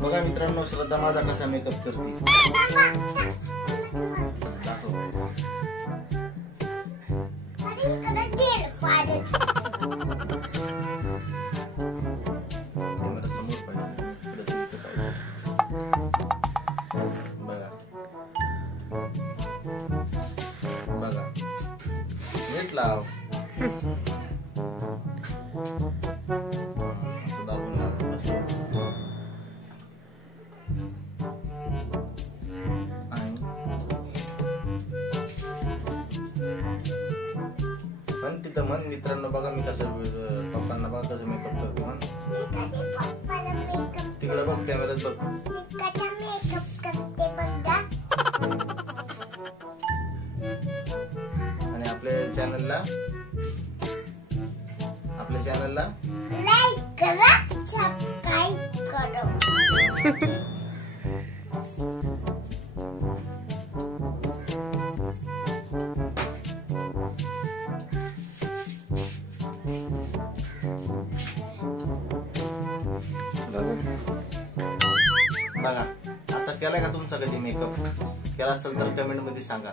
बघा मित्रांनो, श्रद्धा माझा कसा मेकअप करते. कॅमेरा समोर पाहिजे. बघा बघा, नीट लाव. असं दाबून लाव. पण तिथं म्हण मित्रांनो, बघा मी कसं पप्पांना बघा कसं मेकअप करते. म्हण तिकडे बघ, कॅमेऱ्यात बघ. आणि आपल्या चॅनलला लाईक करा, सबस्क्राइब करा. बघा, असा केलाय का तुमचा कधी मेकअप? केला असेल तर कमेंट मध्ये सांगा.